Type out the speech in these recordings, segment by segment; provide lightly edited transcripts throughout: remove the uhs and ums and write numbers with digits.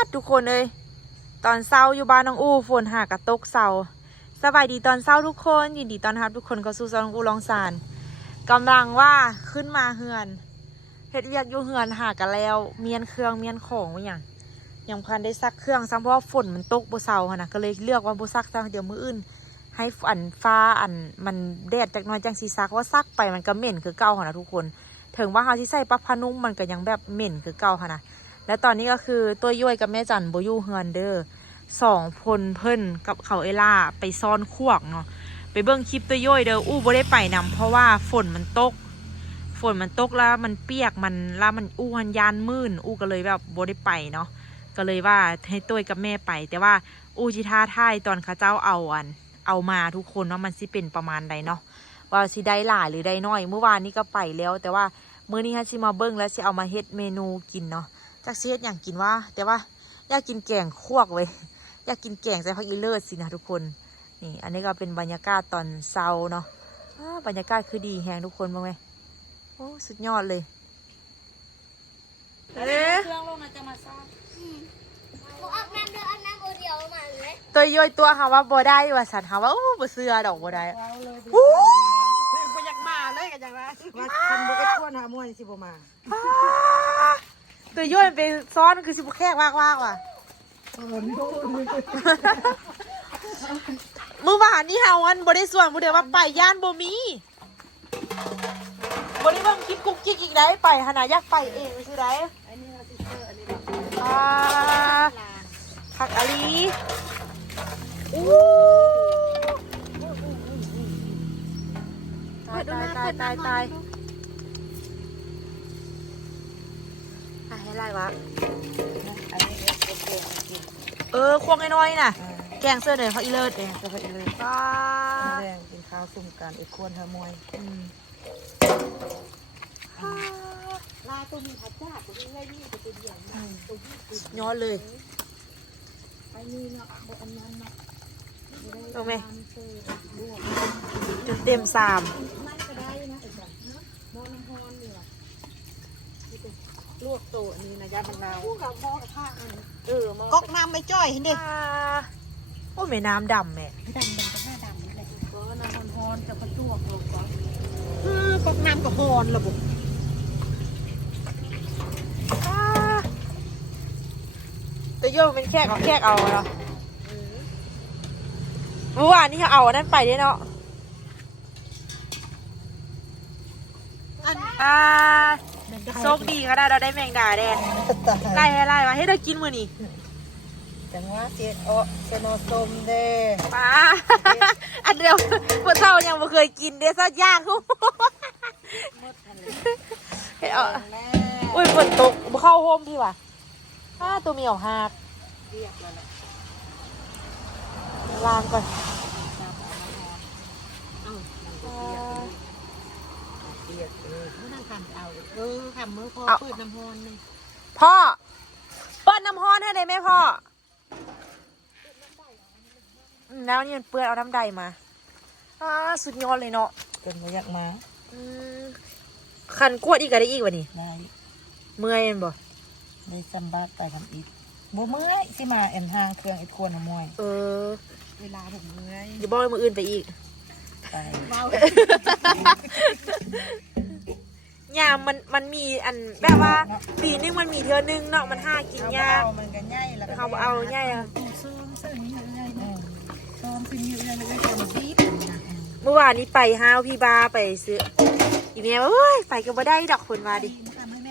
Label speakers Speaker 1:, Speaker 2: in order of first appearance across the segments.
Speaker 1: ทุกคนเลยตอนเช้าอยู่บ้านน้องอู้ฝนหากระตกเช้าสบายดีตอนเช้าทุกคนยินดีต้อนรับทุกคนเข้าสู่ซอยน้องอู้ลองสารกำลังว่าขึ้นมาเฮือนเฮ็ดเวียกอยู่เฮือนหากันแล้วเมียนเครื่องเมียนของว่าอย่างยังพันได้ซักเครื่องซ้ำเพราะว่าฝนมันตกบ่เช้าหั่นนะก็เลยเลือกว่าบ่ซักซะเดี๋ยวมื้ออื่นให้ฟ้ามันแดดจักหน่อยจังสิซักว่าซักไปมันก็เหม็นคือเก่าหั่นนะทุกคนถึงว่าเฮาสิใส่ปลั๊กผ้านุ่มมันก็ยังแบบเหม็นคือเก่าหั่นนะและตอนนี้ก็คือตัวย้อยกับแม่จันบ่อยู่เฮือนเด้อ2คนเพิ่นกับเขาเอล่าไปซ่อนขวกเนาะไปเบิ่งคลิปตัวย้อยเด้ออู้บ่ได้ไปนำเพราะว่าฝนมันตกแล้วมันเปียกมันอู้หันยานมื่นอู้ก็เลยแบบบ่ได้ไปเนาะก็เลยว่าให้ตัวกับแม่ไปแต่ว่าอู้สิท้าทายตอนเขาเจ้าเอามาทุกคนว่ามันสิเป็นประมาณใดเนาะว่าสิได้หลายหรือได้น้อยเมื่อวานนี้ก็ไปแล้วแต่ว่ามื้อนี้ฮะสิมาเบิ่งแล้วสิเอามาเฮ็ดเมนูกินเนาะจักสิเฮ็ดหยังกินว่าแต่ว่าอยากกินแกงคั่วเว้ยอยากกินแกงใส่ผักอีเลิศสินะทุกคนนี่อันนี้ก็เป็นบรรยากาศตอนเช้าเนาะบรรยากาศคือดีแฮงทุกคนบ้างไหมโอ้สุดยอดเลยเครื่องลงมาจะมาซ่อน
Speaker 2: อาบน้ำเด้ออาบน้ำโอเดียวมาเลย
Speaker 1: ตัวย่อยตัวหาว่าบ่ได้ว่าสันหาว่าโอ้บ่เสือดอกบ่ได้โอ้
Speaker 3: บ่อยากมาเลยกันจังว่าคันบ่ไปทั่วหามวยสิบ่มา
Speaker 1: ตัวย่อยไปซ้อนคือสิบ่แขกวากว่ะมื้อวานนี้เฮาอันบ่ได้ส่วนบ่ได้ว่าไปย่านบ่มีบ่ได้เบิ่งคลิปกุ๊กกิ๊กอีกได้ไปหนาอยากไปเองซื่อได้
Speaker 3: อันนี้เราสิเจออันนี้
Speaker 1: ผักอะลีอู้ตายให้ไรวะ
Speaker 3: อันนี้เป็นโครงกิน
Speaker 1: ควงน้อยๆน่ะแกงเสื้อเดือดเขาอีเลิศ
Speaker 3: แดงก็ไปเลย
Speaker 1: ป้า
Speaker 3: แดงกินข้าวซุ่มกันไอ้ควรหามวยลาตัวมีผัดจ้าตัวนี้เลยนี่ตัวเดียว
Speaker 1: ย้อนเลย
Speaker 3: ไอ้นี่เนาะบ่อันนั้นเนาะ
Speaker 1: ตรงไหมจนเต็ม3
Speaker 3: มันก็ได้นะไอ้จ้ะหม้อน้ำร้อนนี่ว่ะลวกโตอันนี้นะยาบรรณาคู่กับหม้อกระทะก๊อกน้ำไม่จ้อยเห็นดิ
Speaker 1: โอ้แม่น้ำดำแม่
Speaker 3: ดำเป็นกระทะดำนี่แหละก็น้ำร้อนจะกระจวกลงก่อนก๊อกน้ำกับฮอนระบบ
Speaker 1: ตัวโยกเป็นแขกเอาเนาะเมื่อวานนี้เขาเอานั่นไปด้วยเนาะโชคดีก็ได้เราได้แมงดาแดงไล่มาให้เรากินมื้อนี้
Speaker 3: จังว่าเจ็ดเซโนโซมเด้
Speaker 1: ป้าอันเดียวพวกเท่ายังไม่เคยกินเด้ซะยากคู่อุ้ยฝนตกมาเข้าโฮมพี่ว่ะตัวมีออกหักล้างก่อน
Speaker 3: ทำมือพ่อเปิดน้ำฮอนเลย
Speaker 1: พ่อเปิดน้ำฮอนให้ได้ไหมพ่อแล้วนี่มันเปื้อนเอาน้ำใดมาสุดยอดเลยเนาะ
Speaker 3: เป็นมาอยากมา
Speaker 1: ขันกวดอีกก็ได้อีกวะนี่
Speaker 3: ได้
Speaker 1: เมื่อยมันบ่
Speaker 3: ได้ซัมบักไปทำอีกบ่เมื่อยสิมาแอนทางเครื่องไอ้ควรมวยเวลาผมเมื่อย
Speaker 1: อย่าบอกเลยมืออื่นไปอีก
Speaker 3: ไป
Speaker 1: ยามมันมีอันแบบว่าปีนึงมันมีเทือนึงเนาะมันกินยาก
Speaker 3: มันก็ง่ายแล้ว
Speaker 1: เขาเอาง่ายเมื่อวานนี้ไปห้าวพี่บาไปซื้ออีเมลว่าเฮ้ยไปก็บ่ได้ดอกคนมาดิ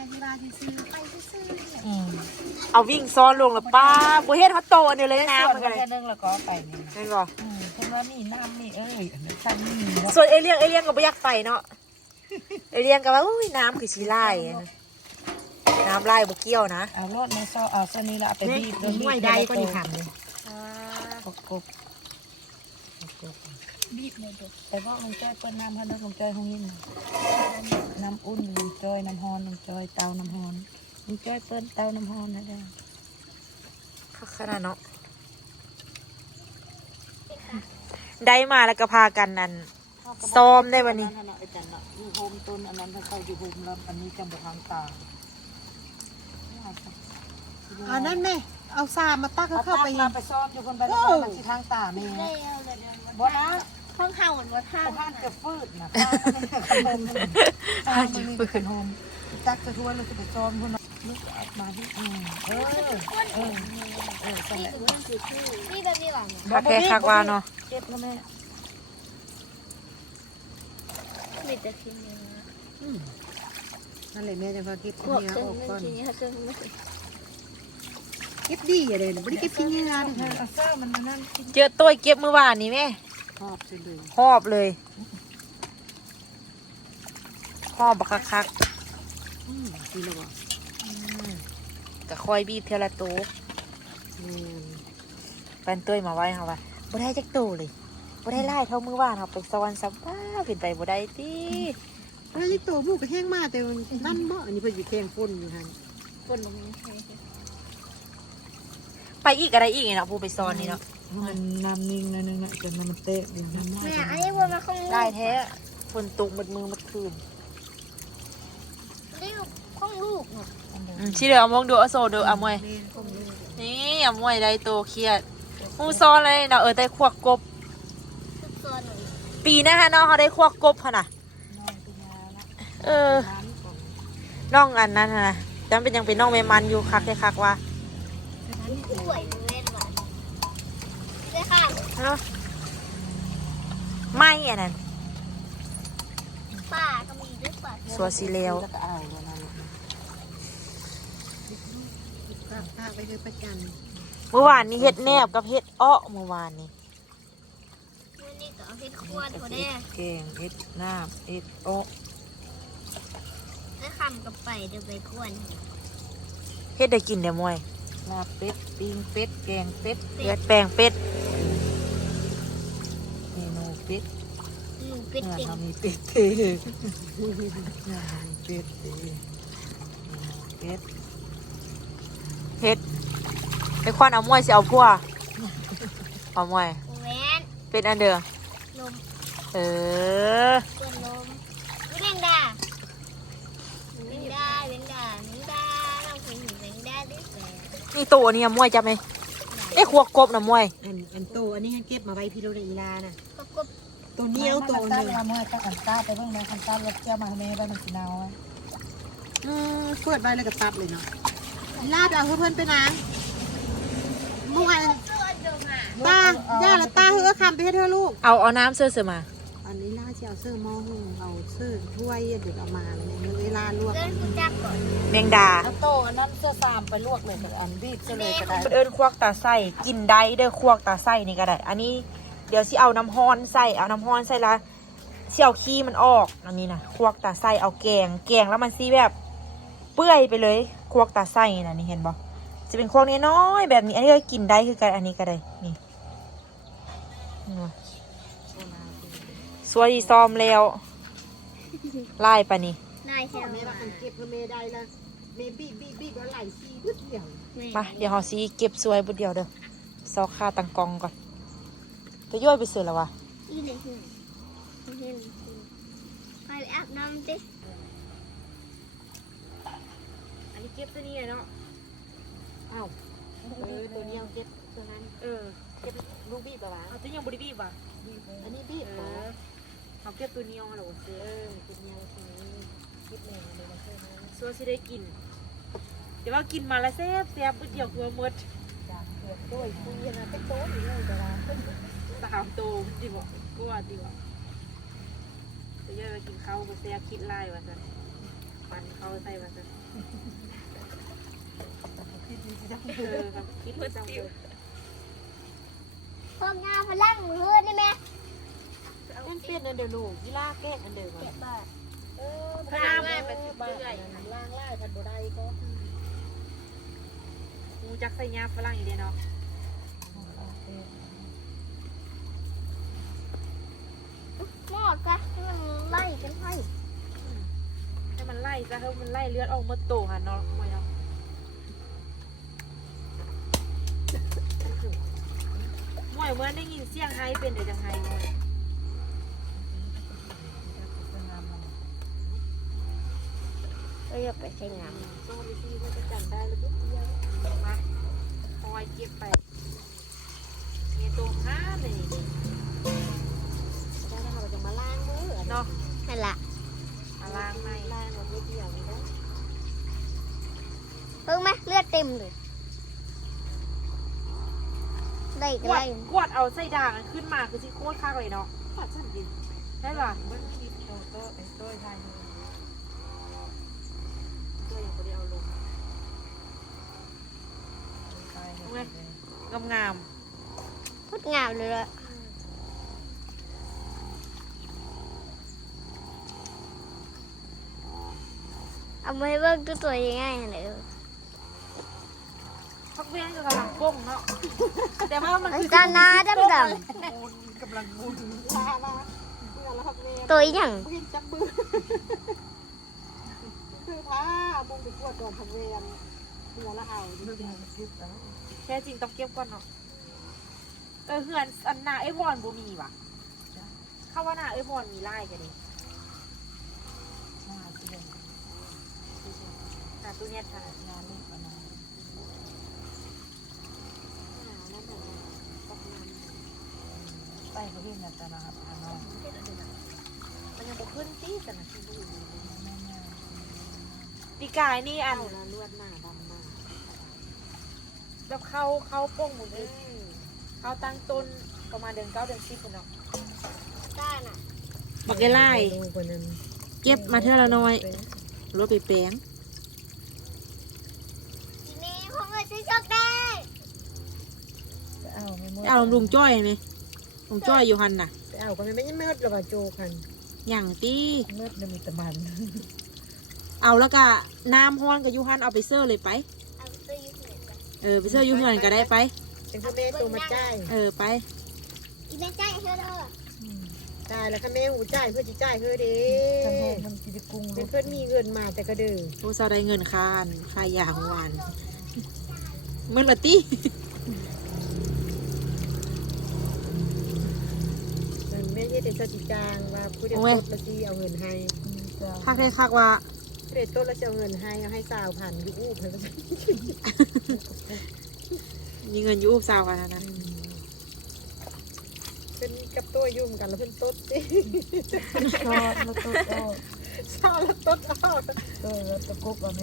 Speaker 1: เอาวิ่งซ้อนลงแล้วป้าบัวเฮ็ดฮอตโตอันเดียวเลยน้ำมันกันเลย
Speaker 3: แค่นึงแล้วก็ไปนี่
Speaker 1: ใช่ป่ะ
Speaker 3: เพราะว่านี่น้ำนี่ซ้ำนี่
Speaker 1: ส่วนเอเลียงก็ไม่อยากไปเนาะเอเลียงก็ว่าอุ้ยน้ำคือชีไล่น้ำไล่บุกเกี้ยวนะ
Speaker 3: เอารถในซอเอาเส้นนี้ละไปบีบ
Speaker 1: ห้วยใดก็ดีทำเลย
Speaker 3: กบบีบเลยแต่ว่ามันจ้อยเปิ้ลน้ำพันธุ์มันจ้อยห้องยินน้ำอุ่นมันจ้อยน้ำฮอนมันจ้อยเตาน้ำฮอนมันจ้อยเปิ้ลเตาน้ำฮอนนะเด้อ
Speaker 1: ขนาดเนาะได้มาแล้วก็พากันนั่นซ้อมได้วันนี้
Speaker 3: อยู่โฮมต้นอันนั้นถ้าเขาอยู่โฮมแล้วอันนี้จำเป็นทางตาอันนั้นไหม
Speaker 4: เอาซามาตัก
Speaker 3: เอา
Speaker 4: เข้าไป
Speaker 3: ไปซ้อมอยู่คนไปแล้วมันสิทางตาแม่
Speaker 2: เร็วเลย
Speaker 3: บ่นะ
Speaker 2: ห้องเห่าเหมือนว่าท่า
Speaker 3: ข้านจะฟืดนะข้านมันมีขนมตักจะถ้วยแล้วจะไปซ้อมคนนึกออกมาที่
Speaker 2: นี่แบบนี้หรอ
Speaker 1: คักแค่คักว่าเนาะ
Speaker 3: เก็บแล้วแม่
Speaker 2: มีแต่ชิ้นเนื้อ
Speaker 4: นั่นแหละแม่จะพาเก็บ
Speaker 2: พวก
Speaker 4: เนื้อ
Speaker 2: เครื่อ
Speaker 4: อง อก
Speaker 2: นึง
Speaker 4: ก่อน
Speaker 2: ชิ้นนี้เครื่องนึง
Speaker 4: เก็บดีอะไรนะไม่ได้เก็บขี้เนื้อเลย
Speaker 3: เอาเสื้อมันนั่น
Speaker 1: เจอตัวเก็บเมื่อวานนี้แม่
Speaker 4: หอบไปเลย
Speaker 1: หอบเลยหอบบักคัก
Speaker 4: ดีแล้วบ่
Speaker 1: ก็คอยบีบเทละโต๊ะ
Speaker 4: แม่น
Speaker 1: ปันเต้ยมาไว้ค่ะว่าบ่ได้จักโตเลยบ่ได้ไล่เท่ามือว่านเขาไปสวรรค์ซับป้าเป็นไปบ่ได้ติ
Speaker 4: แล้วที่ตัวบุกก็แห้งมากแต่มันนั่นบ่อันนี้เพิ่นอยู่แข้งฝนอยู่หั่น
Speaker 2: คนลงนี้
Speaker 1: ไปอีกอะไรอีกเนี่ยเนาะผู้ไปซ้อนนี่เนาะ
Speaker 3: มันน้ำนิ่งนะนึงนะจนมันเตะเดี๋ยวน้ำ
Speaker 2: แม่อันนี้วนมาข้าง
Speaker 1: ได้แท้ฝนตกหมดมือหมดคืน
Speaker 2: นี่ข้างลูกเนาะ
Speaker 1: ที่เหลือเอามองดูเอาโซดูเอามวย
Speaker 4: แม่ก็มี
Speaker 1: นี่เอามวยได้โตเครียดมูซ้อนเลยเนาะได้ควักกบ
Speaker 2: ทุกโซนหนู
Speaker 1: ปีหนะคะเนาะเขาได้ควักกบค่ะน่ะน้องอันนั้นนะจำเป็นยังเป็นน้องเมมันอยู่คักเลยคักว่า
Speaker 2: สวยเล่นว่ะได้ค่ะ
Speaker 1: เนาะไม่อันนั้น
Speaker 2: ป่าก็มีด้วยป่า
Speaker 1: สัวสีเลว
Speaker 3: แล้วก็เอาแล้วนะ
Speaker 4: พาไปเลยประจัน
Speaker 1: เมื่อวานนี้เฮ็ดแนบกับเฮ็ดอ้อเมื่อวานนี้
Speaker 2: วันนี้ก็เอาเพชรขวดเขาได้
Speaker 3: แกงเอ็ดน้ำเอ็ดโอ๊
Speaker 2: ได้คำกับไปเดี๋ยวไปขวด
Speaker 1: เฮ็ดได้กินเดี๋ยวมวย
Speaker 3: ลาบเป็ดปิ้งเป็ดแกงเป็ด
Speaker 1: เฮ็ดแป้งเป็ด
Speaker 3: เมนูเป็ด
Speaker 2: หนูเป็ด
Speaker 3: เนื้อ
Speaker 2: ติ่ง
Speaker 3: เรามีเป็ดเทเนื้อเรามีเป็ดเทเป็ด
Speaker 1: เฮ็ดไอ้ควันเอามวยสิเอาพัวเอามวย
Speaker 2: แหวน
Speaker 1: เป็นอันเด้อ
Speaker 2: ลม
Speaker 1: เออ
Speaker 2: ส่วนลมวิเล่นดาเล่นดาเล่นดาเล่นดาเราเคยเห็นเล่นดาด้วยแต่
Speaker 1: นี่ตัวนี้อะมวยจับไหมเอ้ครัวกบนะมวย
Speaker 4: อันโตอันนี้เก็บมาไว้พี่โรอีลาน่ะ
Speaker 2: ก็
Speaker 4: ตัวเหนี้ยวโต
Speaker 3: ตา
Speaker 4: หนึง
Speaker 3: เอาเมื่อตั้งอันตาไปเบิ่งนะคันตารถเจ้ามาแม่ได้มันสิเนา
Speaker 4: เปิดไว้แล้วก็ตับเลยเนาะอีลาไปเอาเพื่อนไปนะเมื่อวาน
Speaker 2: เสื้อเดิมอ่ะ
Speaker 4: ตาย่าละตาเฮือคำไปให้เธอลูก
Speaker 1: เอาน้ำเสื้อมา
Speaker 4: อันนี้ล่าจะเอาเสื้อหม้อหุงเอาเสื้อถ้วยเดี๋ยวเอามาเนี่ยเวลาลวก
Speaker 2: เดินคุณจักก่อน
Speaker 1: แมงดา
Speaker 3: เอาโตอันนั้นเสื้อสามไปลวกเลยกับอันบีบเลยก็ได้
Speaker 1: เอิ้นควักตาไส้กินได้เด้อควักตาไส้นี่ก็ได้ อันนี้เดี๋ยวสิเอาน้ำฮ้อนใส่เอาน้ำฮ้อนใส่ละสิเอาขี้มันออกอันนี้นะควักตาไส้เอาแกงแล้วมันสิแบบเปื่อยไปเลยควักตาไส้นะนี่เห็นบ่จะเป็นควักน้อยๆแบบนี้อันนี้ก็กินได้คือกันอันนี้ก็ได้นี่สวยซ้อมแล้วไล่ปะนี่
Speaker 2: นายเชียว
Speaker 4: แม่ว่ามันเก็บเพื่อเมย์ได้ละเมย์บีบแล้วไหลซีบึ้ดเดียว
Speaker 1: มาเดี๋ยวเราสิเก็บสวยบุดเดียวเด้อซอกค่าตังกองก่อนจะย่อยไปเสือแล้ววะ
Speaker 2: อีเลยคือไปอาบน้ำดิ
Speaker 1: อันนี้เก็บตัวนี้เนาะ
Speaker 4: อ้าวตัวนี้เอาเก็บตัวนั้น
Speaker 1: เออ
Speaker 4: เก็บลูกบีบปะวะ
Speaker 1: เอาตัวยังบริบีบอ่ะ
Speaker 4: อันนี้บีบเหรอ
Speaker 1: เขาเก็บตัวนี้เอาเหรอ
Speaker 4: ตัวนี้เอาตัวนี้บีบแม่เลยนะเพื่อน
Speaker 1: ซัวสิได้กินเดี๋ยวว่ากินมาแล้วแซ่บบุดเดียวคือว่าหมด
Speaker 4: ด้วยคุยนะเป็นโต๊ะอยู่เลยแต่ว่า
Speaker 1: สาวโตดีบอกกลัวดีบอกจะย่อยไปกินข้าวก็แซ่บคิดไล่ว่าสันปันเขาใส่ว่าสันครับคิดว่าจังเลย
Speaker 2: พร้อมงานพลังมือได้ไหม
Speaker 1: นั่นเปลี่ยนอันเดียวลูกยี่ล่าแก้อันเดียวก่อน
Speaker 2: พลังง่ายไปทุกเรื่อย
Speaker 4: ล่างล่าทันบ่ได้ก็
Speaker 1: มูจักใส่ยาฝรั่งอีกเดียวเนาะ
Speaker 2: หมอดกันมันไล่กันให้
Speaker 1: ให้มันไล่ซะให้มันไล่เลือดออกมาโตหันเนาะมวยเนาะมวยเมื่อได้ยินเสียงไฮเป็นเดี๋ยวจังไฮมวย
Speaker 2: ก็อย่าไปใช้งาน
Speaker 1: โซลิซี่ก็จะจำได้แล้วปุ๊บเดียวมาไป
Speaker 2: เต็มเลยได้
Speaker 1: ก
Speaker 2: ก็
Speaker 1: วด
Speaker 2: ได้
Speaker 1: กวดเอาไส้ด่างอันขึ้นมาคือสิโคตรคักเลยเนาะ
Speaker 4: ปัดสั่นดิ
Speaker 1: ได้ป่ะ
Speaker 3: เบิ้ลคลิปโตโต้ไอ้โต้ยไทย
Speaker 1: ก็ยังไม่ได้เอาลง
Speaker 3: ไทย
Speaker 1: งาม
Speaker 2: โคตรงามเลยละเอามาให้เบิ่งตัวง่ายๆเลย
Speaker 1: ๆพักเวียนก็กำลังก้งเนาะ แต่ว่ามันคือ
Speaker 2: ตาหน้าดำ
Speaker 4: กำลังบุญลาเมื่อแล้วครับเมย์
Speaker 2: ๆตัวอีหยัง
Speaker 4: วิ่งจับมือคือพาบุงไปกวดก่อนทำเวรเมื่อแล้วเอา
Speaker 3: เรื่องคลิปแล้ว
Speaker 1: แค่จริงต้องเก็บก่อนเนาะเฮือนอันหน้าไอ้วอนบ่มีว่ะเข้าว่าหน้าไอ้วอนมีไล่กันดิ
Speaker 3: มาเที่ยว
Speaker 1: หน้าตู้เน็ตค่ะ
Speaker 3: งานนี้ประมาณไปเขาวิ่งกันแต่นะครับพาน้อง
Speaker 1: มันยังบ่ขึ้นตีกันนะที่ดู
Speaker 3: แม่
Speaker 1: ปีกายนี่อัน
Speaker 4: เอาละลวดหน้าดำมา
Speaker 1: แบบเข้าโป้งหมดเลยเข้าตั้งต้นประมาณเดือน9เดือน10คนเนาะ
Speaker 2: ต้าน่ะ
Speaker 1: บักไล่
Speaker 4: คนนั้น
Speaker 1: เก็บมาเท่าละน้อยรถไปแปลง
Speaker 2: ทีนี้ผมก็ซื้อโชคได้
Speaker 3: จะเอาไม่หมด
Speaker 1: เอาลุงจ้อยไหมลุงจ้อยอยู่หันน่ะ
Speaker 4: ไปเอาก็ไม่เมื่อหรอกโจกัน
Speaker 1: อย่างตี
Speaker 3: เมื่อมีแต่มัน
Speaker 1: เอาแล้วก็น้ำฮ้อนกับยูฮันเอาไปเซอร์เลยไป
Speaker 2: เอาตัวอยู่เหนือจ้ะ
Speaker 1: ไปเซอร์ยูฮันก็ได้ไป
Speaker 4: เป็นข้าแม่ตัวมาจ่าย
Speaker 1: ไป
Speaker 2: อีแม่ใจเธอเด้อ
Speaker 4: จ่ายแล้วข้าแม่หูจ่ายเพื่อจะจ่ายเพื่อเด้
Speaker 3: ทำให้มันกินกุ้ง
Speaker 4: เป็นเพื่อนมีเงินมาแต่ก็เด้อ
Speaker 1: ผู้สาวได้เงินค่านค่ายาของหวานเมื่อละตี
Speaker 4: มันไม่ใช่แต่สติจางว่าผู้เด็กต้นละจีเอาเงินให้
Speaker 1: คักได้คักว่า
Speaker 4: ผู้เด็กต้นละจะเอาเงินให้เอาให้สาวผ่านยูอู้เพื่อน
Speaker 1: มีเงินอยูบสาวกันนะ
Speaker 4: เป็นกับตัวยุ่มกันแล้วเพื่อนต้นสิ
Speaker 3: ชอบแล้วก็
Speaker 4: สาวแล้วต้นออก
Speaker 3: ตัวแล้วตะกุบแบบนี้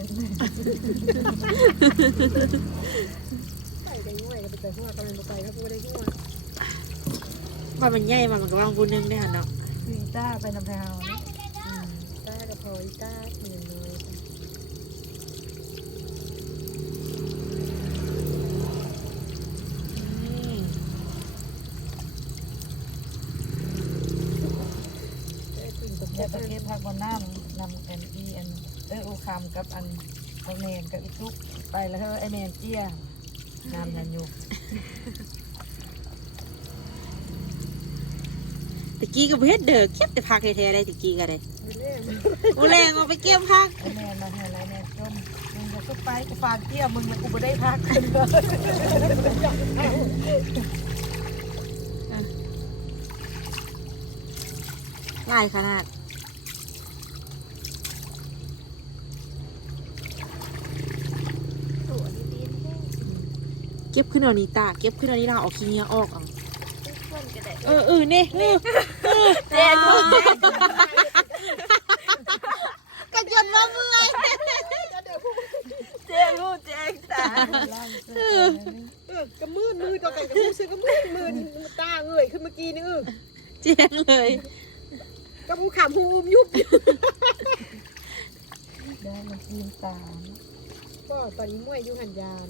Speaker 4: ใส่ได้ง่วยก็ไปใส่หัวกันเลยไปครับผู้ได้หัว
Speaker 1: ว่ามันใหญ่มันก็วางกูนึงได้หันเนาะ
Speaker 3: วีต้าไปนำแพว
Speaker 4: ตากับพอยตาเหมือนเลยถึงกับ
Speaker 3: แล้วก็เก็บผักบนน้ำนำอันอูคำกับอันตะเมนกับอีทุกไปแล้วไอเมนเตี้ยน้ำนันอยู่
Speaker 1: ตะกี้ก็เฮ็ดเด้อเก็บแต่พักแท้ๆได้ตะกี้ก็ได้โอ้แรงเอาไปเก็บพัก
Speaker 3: ไอเมนมาให้ไรแมนจมมึงจะไปกูฝากเตี้ยมึงแล้วกูไม่ได้พัก
Speaker 1: หลายขนาดเก็บขึ้นเอานี้ตาเก็บขึ้นเอานี้เราเอาขี้เหงี้ยออกเอานี่แจ้งกระยนว่าเมื่อยแจ้งลูกแจ้งตา
Speaker 4: ก็มืดต่อกันกับผู้ซื้อก็มืดตาเงยขึ้นเมื่อกี้นี่
Speaker 1: แจ้งเลย
Speaker 4: กับผู้ขำหูอุ้มยุบอยู่
Speaker 3: ได้มันกินตาม
Speaker 4: ก็ตอนนี้มวยอยู่หันยาน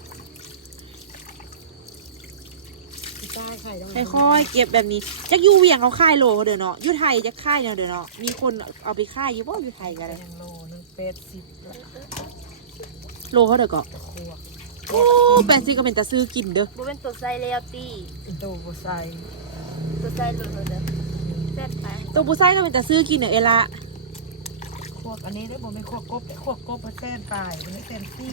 Speaker 4: ตาไข่ต้อง
Speaker 1: ค่อยๆเก็บแบบนี้จักยูเวียงเขาค่ายโลเด้อเนาะยูไทยจะค่ายเนาะเด้อเนาะมีคนเอาไปค่ายอยู่บ่ยูไทยกันเลย
Speaker 3: ยังโลนึงเป็ดสิบละ
Speaker 1: โลเขาเด้อก็
Speaker 3: ขวบ
Speaker 1: โอ้80ก็เป็นตาซื้อกินเด้อ
Speaker 2: บ่เป็นตัวใส่แล้วตี
Speaker 3: โตบุไซ
Speaker 2: ตัวใส่เลยเด้อเสร็จไป
Speaker 1: ตัวผู้ชายก็เป็นตาซื้อกินเด้อเอละ
Speaker 3: ขวบอันนี้ได้บอกไม่ขวบกบขวบกบเส้นตายไม่เส้นซี่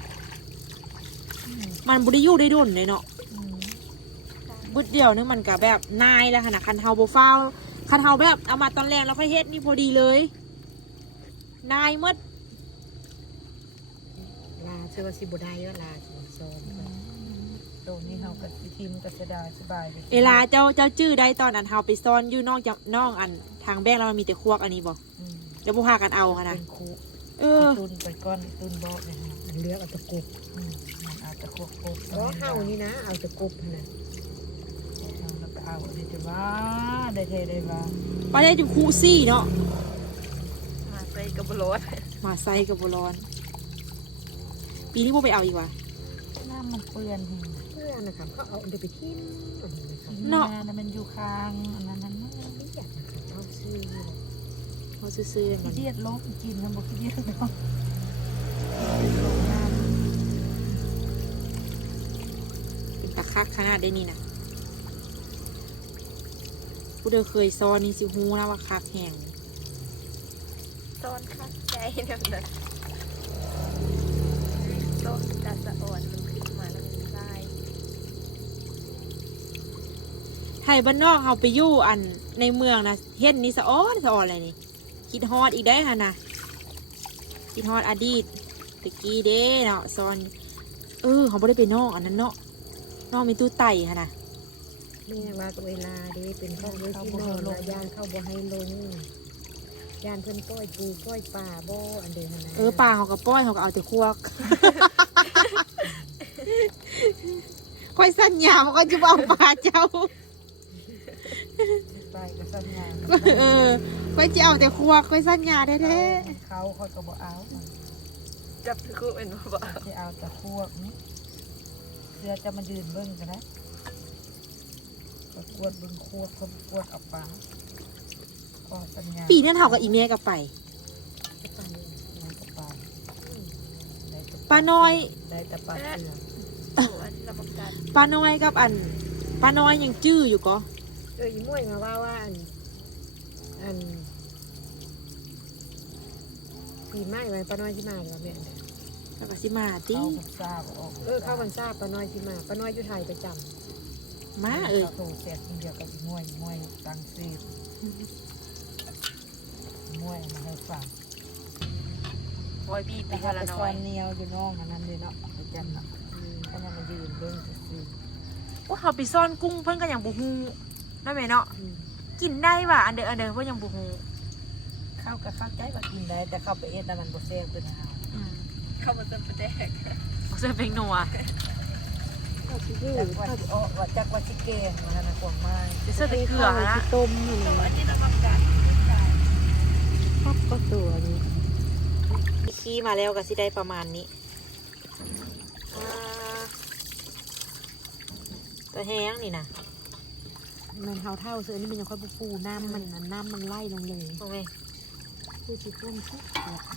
Speaker 1: มันบ่ได้อยู่ได้ดนเลยเนาะบึดเดียวนึงมันก็แบบนายแล้วขนาดคันเฮาบ่ฟ้าวคันเฮาแบบเอามาตอนแรกแล้วค่อยเฮ็ดนี่พอดีเลยนายหมด
Speaker 4: ลาเชื่อว่าสิบุได้ว่าลาสิซ้อม
Speaker 3: โตนี้เฮากับทีมก็จะได้สบาย
Speaker 1: เอลาเจ้าจื้อได้ตอนอันเฮาไปซ่อนอยู่นอกจากนอกอันทางแบงค์แล้วมันมีแต่ครัวอันนี้บ่แล้วบ่พากันเอาค่ะนะ
Speaker 3: เป็นคู
Speaker 1: เออ
Speaker 3: ตุนไปก้อนตุนบอกเลย
Speaker 4: มันเลือกเอาตะกบ
Speaker 3: มันเอาตะกุกกบ
Speaker 4: เพราะเฮานี่นะเอาตะกบนะ
Speaker 3: แล้วก็เอาได้จะว่าได้เทได้ว่า
Speaker 1: ปลาได้อยู่คูซี่เนาะมาใส่กับบุร้อนมาใส่กับบุร้อนปีนี้พวกไปเอาอีกวะ
Speaker 3: น้ำมันเปื้อนหิน
Speaker 4: เพื่อนนะครับเขาเอาเดี๋ยวไปทิ้งอันนี้นะครับ
Speaker 1: เนาะ
Speaker 3: มันอยู่ค้างอันนั้นนั่น
Speaker 4: ไม่อยากนะครับเอาซื้อ
Speaker 1: เขาซื้อๆ
Speaker 3: ขี้
Speaker 1: มัน
Speaker 3: เดียดลบกินมันบอกขี้เดียดลบ
Speaker 1: เป็นตะคักขนาดได้นี่นะผู้เดิมเคยซ้อนนี่สิฮู้นะว่าคักแห้ง
Speaker 2: ตอนคักใจเนี่ยนะต้นกระสะอ่อนมันขึ้นมาแล้วมันได้
Speaker 1: ไทยบ้านนอกเขาไปอยู่อันในเมืองนะเห็นนี่สะอ้อนอะไรนี่คิดฮอดอีกได้ฮะนะคิดฮอดอดีตตะกี้เด้เนาะซ้อนเขาไม่ได้ไปนอกอันนั้นเนาะนอกมีตู้ไต่ฮะนะ
Speaker 4: แม่ว่าตัวเวลาเด้เป็นข้อมือที่นอนละยานเข้าบ่ให้ลงยานเพิ่นป้อยปูป้อยป่าบ่อันเดียวนะ
Speaker 1: ปลาเขาก็ป้อยเขาก็เอาแต่ควัก ค่อยสั้นยาวเขาก็จะเอาปลาเจ้า
Speaker 3: ไปก็สัญญาณ
Speaker 1: ค่อยจะเอาแต่ควักค่อยสั้นยาวแท้
Speaker 3: เขาก็บอกเอา
Speaker 2: จับคือเป็นบ่
Speaker 3: จะเอาแต่พวกนี้เรือจะมายืนเบิ้งกันนะประกวดเบิ้งควบประกวดเอาปลาก็สัญญา
Speaker 1: ๆปีนั้นเขากับอีเมกับไป ปลาน้อย
Speaker 3: ได้แต่ปลาเสือ
Speaker 2: อันรับประกัน
Speaker 1: ปลาน้อยกับปลาน้อยยังจื้ออยู่ก็
Speaker 4: อีม่วยมาว่าอันปีไม้ไว้ป้าน้อยที่มาหรือว่าแม่
Speaker 1: แล้วก็สิมาติ
Speaker 3: เขาก็ทราบออก
Speaker 4: เข้าวันทราบป้าน้อยที่มาป้าน้อยอยู่ไทยประจำ
Speaker 1: มา
Speaker 3: โตเสร็จเดียวกับมวยตังซีมวยมาให้ฟัง
Speaker 1: โอ้ยพี่
Speaker 3: แต่
Speaker 1: ปี
Speaker 3: ถ้า
Speaker 1: ละ
Speaker 3: ไป
Speaker 1: น้
Speaker 3: ซ
Speaker 1: อ
Speaker 3: อย นเนียวอยู่น้องอันนั้นเลยเนาะไปจำเนาะก็ยังมายืนเบิ้งซี
Speaker 1: ว่าเขาไปซ่อนกุ้งเพิ่นก็ยังบ่ฮู้นั่นแม่เนาะกินได้ว่ะอันเดอเพิ่นยังบ่ฮู้
Speaker 3: เข้ากับข้าวใจว่ากินได้แต่เข้าไปเอ็ดแล้วมันบ่แซ่บเป็นหาว
Speaker 2: เข้ามาเติมประแดก
Speaker 1: บ่ใส่เป็นนัว
Speaker 3: จากว่าสิว่าจากว่าสิเกงมันนะกวางไม้
Speaker 1: จะใส่แต่เกลือนะ
Speaker 4: ต้ม
Speaker 2: อันนี้เราทำกัน
Speaker 4: ครอบก็ตัวนี้
Speaker 1: ขี้มาแล้วก็สิได้ประมาณนี้ตัวแห้งนี่นะ
Speaker 4: มันเท่าเสือนี่มันยังค่อยปูน้ำมันไล่ลงเลย
Speaker 1: โอเค
Speaker 4: คือสิต้มชุบ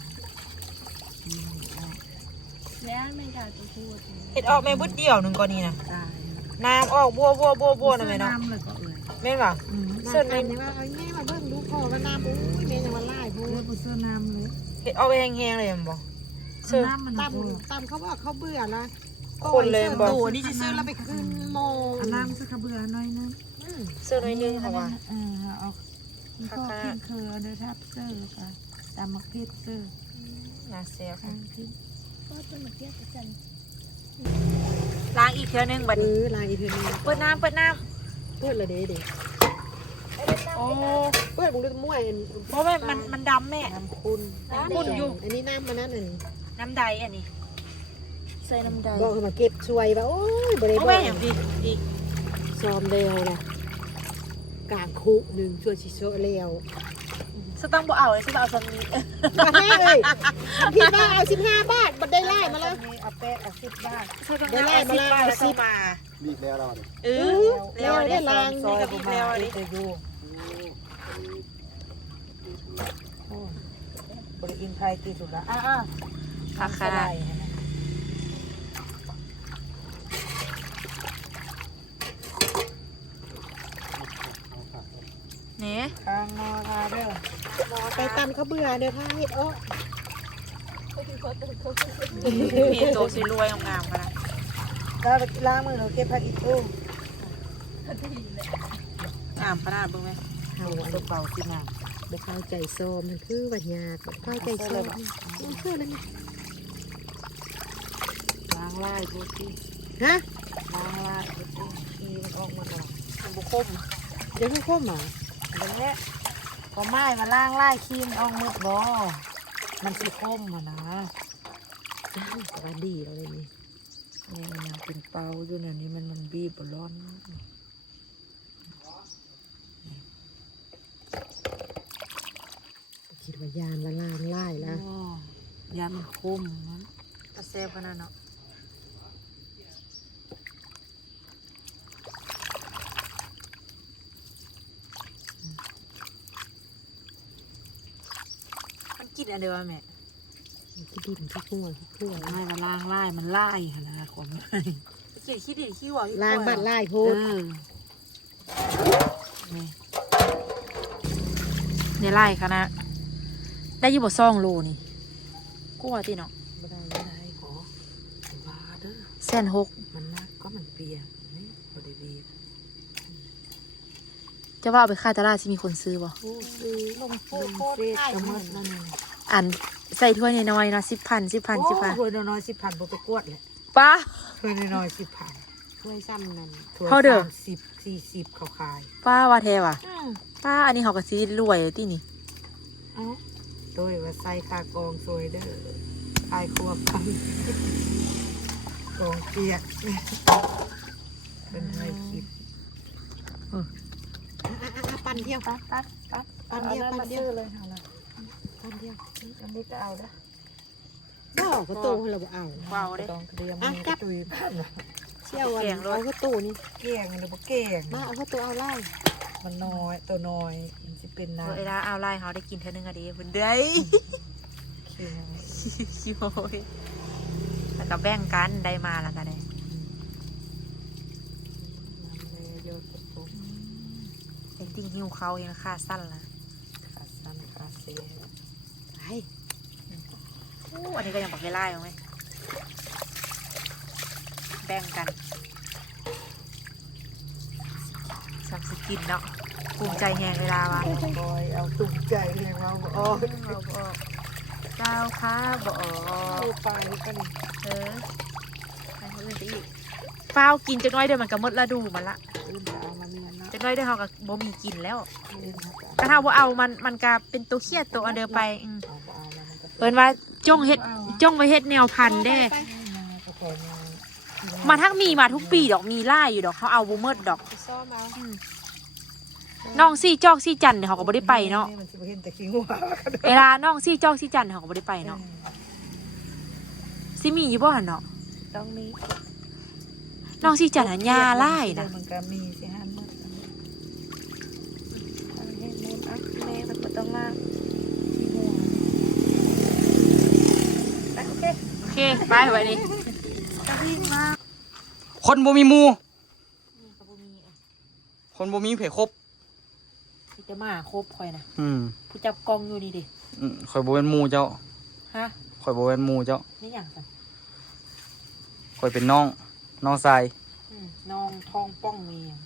Speaker 2: แล้วไม่อยากจะพูด
Speaker 1: เห็ดออกแม่บุดเดียวหนึงก็นี่นะ
Speaker 3: ตาย
Speaker 1: น้ำออกบัวนะแม่เนาะ
Speaker 3: น้ำเลยก็เอ่ย
Speaker 1: แม่นป่ะ
Speaker 4: เสื้อในนี่ว่าเอาแม่มาเบิ่งดูพ่อว่าน้ำอุ้ยแม่ยังมาไล่พู
Speaker 3: เลือ
Speaker 4: ด
Speaker 3: ดเสื้อน้ำเลย
Speaker 1: เห็ดออกไปแห้งๆเลยแม่นบ่เสื้อ
Speaker 3: น้ำมัน
Speaker 4: ตำเขาบอกเขาเบื่อละ
Speaker 1: คนเลยบอก
Speaker 4: ตัวนี่จะซื้อแล้วไปขึ้นโมง
Speaker 3: น้ำซื้อกระเบือหน่อยนึง
Speaker 1: เสื้อน้อยนึงค่ะว่า
Speaker 3: เอาก็กินเครือเดือทับเสื้อค่ะตามมักเพชรเสื้อ
Speaker 1: น่าแซ่บ
Speaker 3: ข้างที่
Speaker 2: ก็จะมาเทียบกัน
Speaker 1: ล้างอีกเทื่อนึงบัดนี้
Speaker 4: ลายอีเทน
Speaker 1: เปิดน้ำ
Speaker 4: เปิดเลยเด็ก
Speaker 1: โอ้
Speaker 4: เปิดบุ้งดูมวย
Speaker 1: เพราะว่ามันดำแม่
Speaker 3: น้ำคุณ
Speaker 1: คุณอยู่
Speaker 4: อันนี้น้ำมันนั่นอัน
Speaker 1: น้ำใดอันนี้
Speaker 2: ใส่น้ำแดง
Speaker 4: บอกมาเก็บช่วยว่าโอ้ยบริ
Speaker 1: เพราะ
Speaker 4: บ
Speaker 1: ว่า
Speaker 4: ท
Speaker 1: อย่างดี
Speaker 4: ซ้อมเร็วนะกลางคุหนึ่งช่วยชิโซเร็ว
Speaker 1: สตังค์บ่เอาเลยสตังค์เอาสมี
Speaker 4: มาให้เลยคิดว่าเอา15 บาทมันได้ไล่มาแล้ว
Speaker 3: เอาแป้งเอา10 บาท
Speaker 1: สตังค์เอา10 บาทแล้วก็มา
Speaker 5: รีบแล้วเราเนี่ย
Speaker 1: แล้วได้ล้าง
Speaker 3: ซอย
Speaker 1: นี่
Speaker 3: ป
Speaker 1: ก็
Speaker 3: ระ
Speaker 1: มี
Speaker 3: มา
Speaker 1: แล้ว
Speaker 3: ณ
Speaker 1: ดิ
Speaker 3: จะอยู่บริอินไทยตีสุดละ
Speaker 1: ผัก
Speaker 3: ส
Speaker 1: คะ
Speaker 3: ลาย
Speaker 1: นี่
Speaker 3: ข้างนอทาเด้อ
Speaker 4: ไปตำเขาเบื่อเดี๋ยวพาเห็ดอ้อ
Speaker 1: มีโตสิรวยงามๆกันนะ
Speaker 3: แล้วล้างมือเราเก็บผักอีตู้
Speaker 1: งามขนาดเบิ่งไหม
Speaker 4: เอา
Speaker 3: ตัวเป่าสิมา
Speaker 4: ไปเข้าใจโซมมันคือวัญญาเข้าใจโซมมันคืออะไร
Speaker 3: ล้างไล่ดูสิ
Speaker 4: ฮะ
Speaker 3: ล้างไล่ดูสิขี้มันออกมาแล้ว
Speaker 1: บุคม
Speaker 4: เดี๋ยวเขาคมเหรอ
Speaker 3: เดี๋ยวนี้พอไม้มาล้างไล่ขี้มันออกมืดบ่มันสิคมอ่ะนะ
Speaker 4: สวัสดีเราเลยนี่
Speaker 3: นี่มันยังเป็นเปาอยู่นะนี่มันบีบบร้อน
Speaker 4: คิดว่ายานละลางไล่ละ
Speaker 3: อ๋อยามันคมมัน
Speaker 1: กระเซฟขนาดเนาะมันกินอันเดียวอะแม่
Speaker 4: ที่ดินที่ขั้วที่ขั้ว
Speaker 3: ไล่มาล่างไล่มันไล่ขนาดของไล่
Speaker 1: กินขี้ดิขี้หัว
Speaker 4: ล้างบ้านไล่โพ
Speaker 3: เอ
Speaker 4: ด
Speaker 3: อนี่
Speaker 1: เนี่ยไล่ค่ะนะได้อยี่บซ่องโลนี่กูว่าตีเนาะ
Speaker 4: บ่ได้
Speaker 3: ไม่ได้ขอว่าเด้อ
Speaker 1: 160,000
Speaker 3: มันนักก็มันเปียกนี่บริบีบ
Speaker 1: จะว่าเอาไปขายตลาดที่มีคนซื้อบ่
Speaker 3: โอ้ซื้อลงโคตรกระมัดนั่นนี่
Speaker 1: อันใส่ถ้วยน้อยๆเนาะ10,000 10,000
Speaker 3: โอ้
Speaker 1: 10,000
Speaker 3: ถ้วยน้อยๆ10,000บ่ไปกวดเลย
Speaker 1: ป้า
Speaker 3: ถ้วยน้อยๆ10,000
Speaker 4: ช่วยซ้ำนั่น
Speaker 3: ถ้วย
Speaker 1: เท่าเดิม
Speaker 3: 30 40เขาขาย
Speaker 1: ป้าว่าแท้ว่ะป้าอันนี้เขาก็สิรวยที่นี่
Speaker 3: เอ้าโดยว่าใส่คากองสวยเด้อขายครัวพันกองเปียกเป็นไทยคลิป
Speaker 4: ปั่นเที่ยว
Speaker 3: ตัด
Speaker 4: ปันเดียวปันเดียว
Speaker 3: เลยเอาละ
Speaker 4: ปั่นเที่ยว
Speaker 3: อันนี้ก็เอาเด้อ
Speaker 4: บ่ก็โตเราบ่เอา
Speaker 1: ว้าวเด้
Speaker 3: ต้องเตรียม
Speaker 4: อ่ะ
Speaker 3: มือ
Speaker 4: จับ
Speaker 3: ตุยบ้านนะ
Speaker 4: เชี่ยวอันเอาก็โตนี่
Speaker 3: เก่งหรือบ่เก่ง
Speaker 4: มาเอาก็โตเอาไล่
Speaker 3: มันน้อยตัวน้อยมันจะเป็น
Speaker 1: เอ
Speaker 3: น้ำ
Speaker 1: อไอ้ละเอาไล่เขาได้กินเท่านึงอะดีเพิ่นเด้ย
Speaker 3: เคี้ยว
Speaker 1: ชิโอยแล้วก็แบ่งกันได้มาแล้วก็ได้
Speaker 3: น้ำเลยโยนปุ๊บ
Speaker 1: ไอ้ติ้งหิวเขาเองค่าสั้นละ
Speaker 3: ขาสั้นขาเสีย
Speaker 4: ไป
Speaker 1: อู้อันนี้ก็ยังบอกให้ไล่อยู่ไหมแบ่งกันสับสกินเนาะภูมิใจแหงเวลาว่ะ
Speaker 3: บอยเอาตุ่มใจเลยว่าบ่ออก
Speaker 1: เราบอกเจ้าค้าบอก
Speaker 3: ดูไปกัน
Speaker 1: เออไปคนอื่นไปอีกฟ้าวกินจักหน้อยเดี๋ยวมันก็หมดฤดูมันละ
Speaker 3: อื่นจะเอามาเนียนเนาะ
Speaker 1: จักหน้อยเดี๋ยวเขาก็บ่มีกินแล้ว
Speaker 3: อื่นเขาจะ
Speaker 1: แต่ถ้าว่าเอามันก็เป็นตัวเครียดตัวอันเดิมไปอืม
Speaker 3: เอาบ่เอาแล้วมันก็
Speaker 1: เพิ่นว่าจ้องเฮ็ดจ้องไว้เฮ็ดแนวพันธุ์เด้
Speaker 3: มาก็พอมา
Speaker 1: มาทั้งมีมาทุกปีดอกมีไล่อยู่ดอกเขาเอาบ่เมิดดอก
Speaker 4: ซ้อมเอา
Speaker 1: น้องซี่จอกซี่จันเนี่ยเขาก็บ่ได้ไปเนาะ
Speaker 3: มันสิบ่เห็นแต่ขี้หัว
Speaker 1: เวลาน้องซี่จอกซี่จันเขาก็บ่ได้ไปเนาะสิมีอยู่บ่หั่นเนาะ
Speaker 3: ต้องมี
Speaker 1: น้องซี่จันหันยาไล่นะ
Speaker 3: มันก็มีสิฮันหมดเอาเฮ็ดมูนอักแม่มันบ่ต้องมาขี้หัวไปโอเค
Speaker 1: โอเคไปไว้ดิ
Speaker 3: จะวิ่งมา
Speaker 5: คนบ่มีหมู
Speaker 1: ก็บ่มี
Speaker 5: คนบ่มีเพครบ
Speaker 1: มีแต่มาครบข่อยนะ
Speaker 5: อืม
Speaker 1: ผู้จับกองอยู่นี่ดิ
Speaker 5: ข่อยบ่เป็นหมูเจ้า
Speaker 1: ฮะ
Speaker 5: ข่อยบ่เป็นหมูเจ้า
Speaker 1: นี่หยังกัน
Speaker 5: ข่อยเป็นน้องทราย
Speaker 1: น้องทองป้องมีหยัง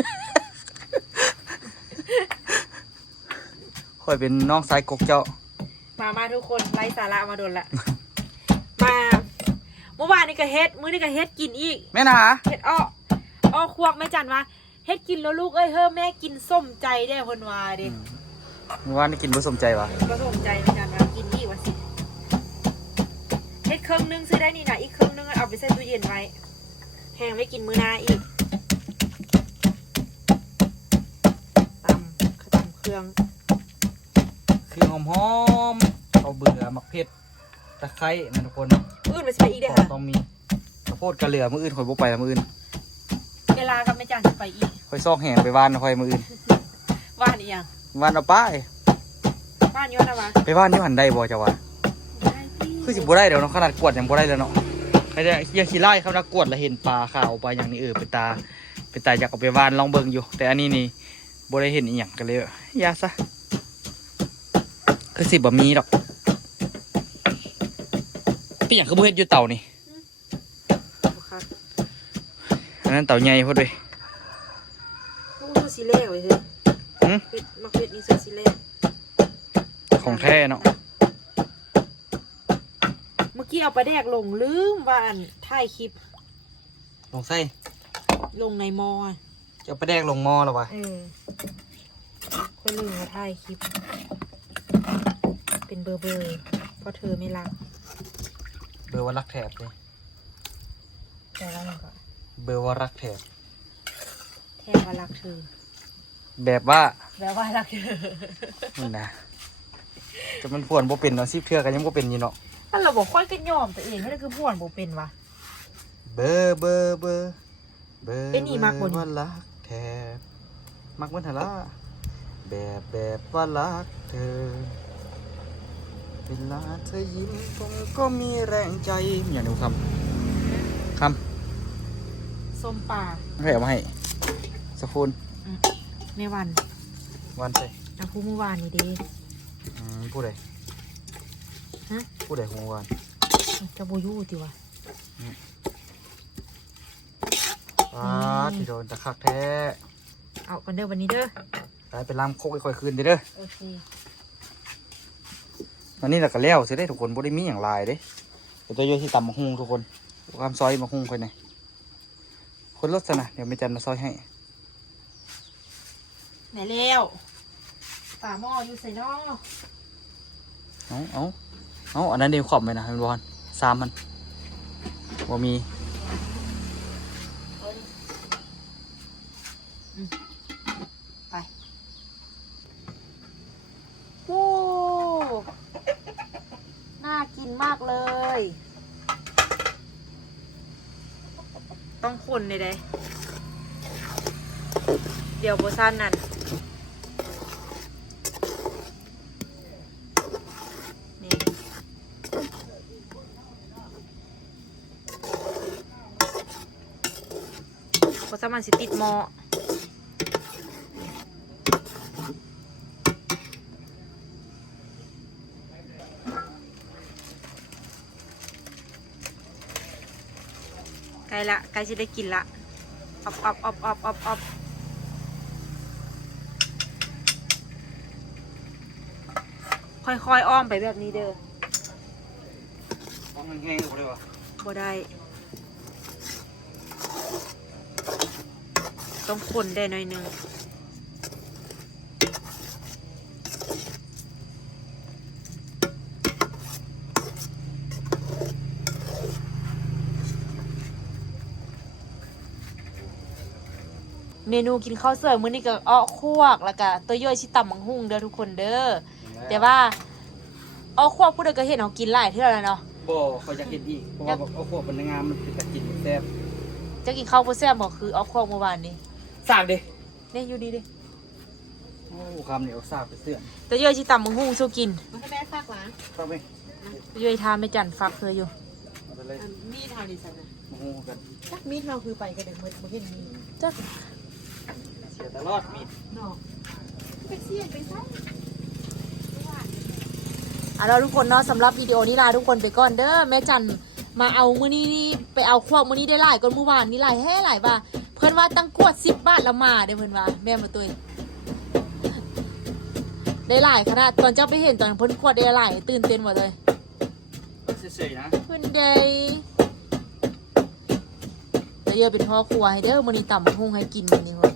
Speaker 5: ข่อยเป็นน้องทรายกกเจ้า
Speaker 1: มาทุกคนไร้สาระมาโดนละ มาเมื่อวานนี่ก็เฮ็ดมื้อนี่ก็เฮ็ดกินอีก
Speaker 5: แม่นะ
Speaker 1: เฮ็ดอ้อควกแม่จันว่าเฮ็ดกินแล้วลูกเอ้ยเฮ้อแม่กินส้มใจได้เพิ่นว่าดิ
Speaker 5: เมื่อวานได้กินบ่สมใจวะ
Speaker 1: ก็ส้มใจแม่จันว่ากินอีกว่าสิเฮ็ดครึ่งนึงซื้อได้นี่นะอีกครึ่งนึงเอาไปใส่ตู้เย็นไว้แห้งไว้กินมื้อหน้าอีกตำเครื่อง
Speaker 5: คือหอมๆเอาเบื่อมักเผ็ดตะไคร้นะทุกคน
Speaker 1: อื่นมาใส่อีกเด้อ
Speaker 5: ขอ
Speaker 1: ค่ะ
Speaker 5: ต้องมีข้าวโพดกะเหลือมื้ออื่นข่อยบ่ไปละมื้ออื่น
Speaker 1: เวลากับแม่จันจะไปอีก
Speaker 5: ข่อยซอกแห้งไปบ้านข่อยมื้ออื่น
Speaker 1: ว่านอีหยัง
Speaker 5: บ้านเอาป้าย
Speaker 1: บ้านย้อนนะวะ
Speaker 5: ไปบ้านนี่หันได้บ่เจ้าวะ
Speaker 1: ได้ที่
Speaker 5: คือสิบ่ได้เดี๋ยวเนาะขนาดกวดยังบ่ได้แล้วเนาะไม่ได้อย่าขี้ไล่ครับนะกวดแล้วเห็นปลาขาวปลาอย่างนี้เป็นตาอยากเอาไปบ้านลองเบิ่งอยู่ แต่อันนี้นี่บ่ได้เห็นอีหยังกันเลยยาซะคือสิบ่มีดอกเป็นหยังคือบ่เฮ็ดอยู่เต่านี่
Speaker 1: ครับ
Speaker 5: อันนั้นเต่าใหญ่พอดเว้ย
Speaker 1: ลูกซูซิเล่ไว้เฮ้ย
Speaker 5: หึ
Speaker 1: เฮ็ดมักเฮ็ดนี่ซูซิเล่
Speaker 5: ของแท้เนาะ
Speaker 1: เมื่อกี้เอาปลาแดกลงลืมว่าอันถ่ายคลิป
Speaker 5: ลงไส้
Speaker 1: ลงในมอ
Speaker 5: จะไปแดกลงหม้อแล้ววะ
Speaker 1: คนลืมมาถ่ายคลิป เป็นเบอร์เพราะเธอไม่รัก
Speaker 5: เบอร์ว่ารักแถบเลย
Speaker 1: แต่ละมันก็
Speaker 5: เบอร์ว่ารักแถบ
Speaker 1: แทบว่ารักเธอ
Speaker 5: แบบว่า
Speaker 1: แบบว่ารักเธอ
Speaker 5: นี่นะจะมันพวนบ่เป็นเนาะ10เทื่อกันยังบ่เป็นอยู่เนาะ
Speaker 1: ถ้าเราบอกค่อยกันยอมตัวเองนี่คือพ่วนบ่เป็นวะ
Speaker 5: เบอร์เบอร์เบอร์เบอร์
Speaker 1: ไอ้นี่มักบ่นี่
Speaker 5: ว่ารักแถบมักมันหั่นละแบบว่ารักเธอเวลาเธอยิ้มผมก็มีแรงใจอย่างนี้คำ
Speaker 1: ส้มปลา
Speaker 5: ให้เอามาให้สักคุณ
Speaker 1: แม่วัน
Speaker 5: วันใส่
Speaker 1: เอาคู่เมื่อวานนี่เดี
Speaker 5: ผู้ใด
Speaker 1: ฮะ
Speaker 5: ผู้ใดของวัน
Speaker 1: จะโบอยูติวะ
Speaker 5: ที่โดนตะคักแท้
Speaker 1: เอากันเด้อวันนี้เด้อ
Speaker 5: ไปล้างโคกค่อยๆคืนเด้อ
Speaker 1: โอเค
Speaker 5: วันนี้เราก็แล้วเสียได้ทุกคนบ่ได้มีอย่างลายเด้เดี๋ยวตัวโยที่ตำมะฮุงทุกคนความซอยมะฮุงค่อยหน่อยคนรถซะนะเดี๋ยวแม่จันมาซอยให้
Speaker 1: ไหนแล้วฝาหม้ออยู่ใส่นอก
Speaker 5: เอาอันนั้นเดี๋ยวขอบไปนะมันบอล3มันบ่มี
Speaker 1: ไปโอ้น่ากินมากเลย ต้องคนเลยเด้เดี๋ยวโบซันนั่นนี่โบซันมันสิติดหม้อใกล้ละใกล้จะได้กินละอบค่อยๆอ้อมไปแบบนี้เด้อ
Speaker 5: ต้องแห้งๆเลยวะ
Speaker 1: บ่ได้ ต้องคนได้หน่อยหนึงเมนูกินข้าวเสิร์ฟมื้อนี้ก็อ้อควกแล้วก็ตัวย่อยชิตำมังหุ่งเด้อทุกคนเด้อแต่ว่าอ้อควกผู้ใดก็เห็นเขากินหลายเท่าแล้วเนาะ
Speaker 5: บ่เขาอยากกินอีกเพราะว่าเอาพวกมันงามมันเป็นตะกินแซ่บ
Speaker 1: จะกินข้าวบ่แซ่บบ่คืออ้อควกเมื่อวานนี้
Speaker 5: สากดิ
Speaker 1: นี่อยู่ดีดิ
Speaker 5: โอ้คำเหนียวสากไปเสื่อน
Speaker 1: ตัวย่อยชิตำมังหุ่งสู้กิน
Speaker 2: มันให้แม่ฝากหวาน
Speaker 5: ต้องไป
Speaker 1: ตัวย่อยทานไม่จันฟักเธออยู่
Speaker 5: เอาไปเลย
Speaker 3: มีทางดิฉันนะ
Speaker 5: มะฮุงกัน
Speaker 3: จักมีดเราคือไปกันเด็กเมื่อเห็นมี
Speaker 1: จัก
Speaker 5: เสียตลอดมีด
Speaker 3: นอก
Speaker 2: ไปเสียไปซะ
Speaker 1: เราทุกคนเนาะสำหรับวิดีโอนี้ลาทุกคนไปก่อนเด้อแม่จันมาเอามื้อนี้นี่ไปเอาควกมื้อนี้ได้หลายก่อนเมื่อวานนี้หลายแห่หลายว่าเพิ่นว่าตั้งกวด10 บาทละมาเด้อเพิ่นว่าแม่มาตุยได้หลายขนาดตอนเจ้าไปเห็นตอนเพิ่นกวดได้หลายตื่นเต้นหมดเลย
Speaker 5: เฉยๆนะ
Speaker 1: เพิ่นได้เดี๋ยวเป็นพ่อครัวให้เด้อมื้อนี้ตำบักหุ่งให้กินมื้อนี้ว่า